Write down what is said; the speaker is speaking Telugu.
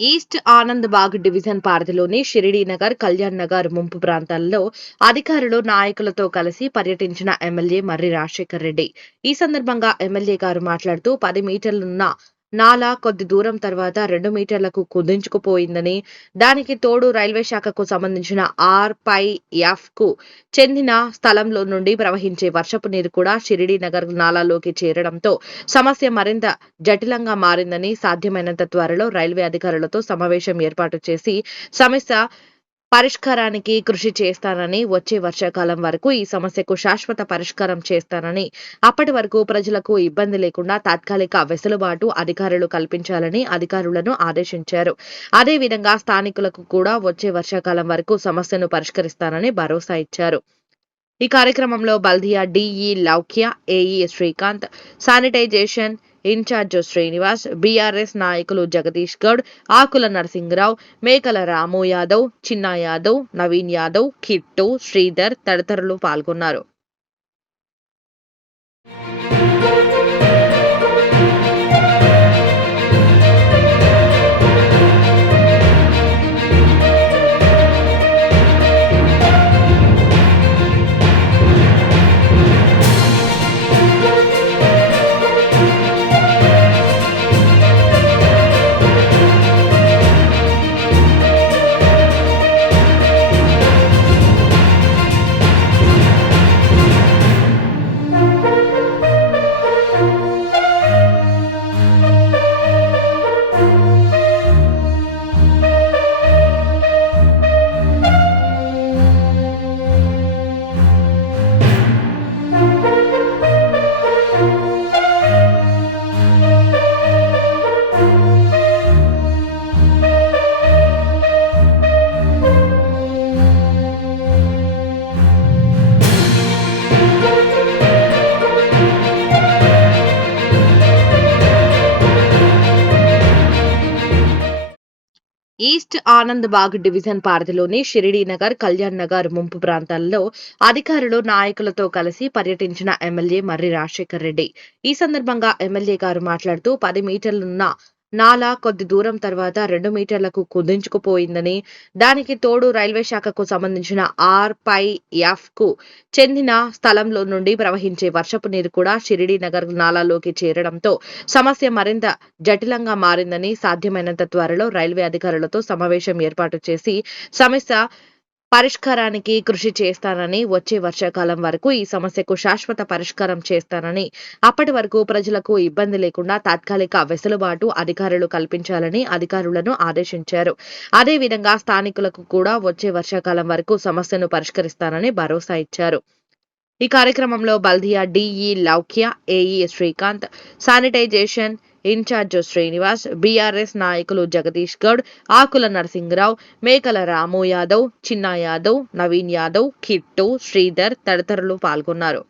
ఈస్ట్ ఆనంద్ బాగ్ డివిజన్ పరిధిలోని షిరిడీ నగర్ కళ్యాణ్ నగర్ ముంపు ప్రాంతాల్లో అధికారులు నాయకులతో కలిసి పర్యటించిన ఎమ్మెల్యే మర్రి రాజశేఖర్ రెడ్డి. ఈ సందర్భంగా ఎమ్మెల్యే గారు మాట్లాడుతూ పది మీటర్లున్న నాలా కొద్ది దూరం తర్వాత రెండు మీటర్లకు కుదించుకుపోయిందని దానికి తోడు రైల్వే శాఖకు సంబంధించిన ఆర్ పై ఎఫ్కు చెందిన స్థలంలో నుండి ప్రవహించే వర్షపు నీరు కూడా షిరిడీ నగర్ నాలాలోకి చేరడంతో సమస్య మరింత జటిలంగా మారిందని సాధ్యమైనంత త్వరలో రైల్వే అధికారులతో సమావేశం ఏర్పాటు చేసి సమస్య పరిష్కారానికి కృషి చేస్తానని వచ్చే వర్షాకాలం వరకు ఈ సమస్యకు శాశ్వత పరిష్కారం చేస్తానని అప్పటి వరకు ప్రజలకు ఇబ్బంది లేకుండా తాత్కాలిక వెసులుబాటు అధికారులు కల్పించాలని అధికారులను ఆదేశించారు. అదేవిధంగా స్థానికులకు కూడా వచ్చే వర్షాకాలం వరకు సమస్యను పరిష్కరిస్తానని భరోసా ఇచ్చారు. ఈ కార్యక్రమంలో బల్దియా DE Loukya AE Srikanth sanitization in charge Srinivas BRS నాయకులు జగదీష్ గౌడ్ ఆకుల నరసింహరావు మేకల రాము యాదవ్ చిన్నా యాదవ్ నవీన్ యాదవ్ కిట్టు శ్రీధర్ తదితరులు పాల్గొన్నారు. ఈస్ట్ ఆనంద్ బాగ్ డివిజన్ పరిధిలోని షిరిడీ నగర్ కళ్యాణ్ నగర్ ముంపు ప్రాంతాల్లో అధికారులు నాయకులతో కలిసి పర్యటించిన ఎమ్మెల్యే మర్రి రాజశేఖర్ రెడ్డి. ఈ సందర్భంగా ఎమ్మెల్యే గారు మాట్లాడుతూ పది మీటర్లున్న నాలా కొద్ది దూరం తర్వాత రెండు మీటర్లకు కుదించుకుపోయిందని దానికి తోడు రైల్వే శాఖకు సంబంధించిన ఆర్ పై ఎఫ్కు చెందిన స్థలంలో నుండి ప్రవహించే వర్షపు నీరు కూడా షిరిడీ నగర్ నాలాలోకి చేరడంతో సమస్య మరింత జటిలంగా మారిందని సాధ్యమైనంత త్వరలో రైల్వే అధికారులతో సమావేశం ఏర్పాటు చేసి సమస్య పరిష్కారానికి కృషి చేస్తానని వచ్చే వర్షాకాలం వరకు ఈ సమస్యకు శాశ్వత పరిష్కారం చేస్తానని అప్పటి వరకు ప్రజలకు ఇబ్బంది లేకుండా తాత్కాలిక వెసులుబాటు అధికారులు కల్పించాలని అధికారులను ఆదేశించారు. అదేవిధంగా స్థానికులకు కూడా వచ్చే వర్షాకాలం వరకు సమస్యను పరిష్కరిస్తానని భరోసా ఇచ్చారు. ఈ కార్యక్రమంలో బల్దియా DE Loukya AE Srikanth sanitization in charge Srinivas BRS నాయకులు జగదీష్ గౌడ్ ఆకుల నరసింహరావు మేకల రాము యాదవ్ చిన్నా యాదవ్ నవీన్ యాదవ్ కిట్టు శ్రీధర్ తదితరులు పాల్గొన్నారు.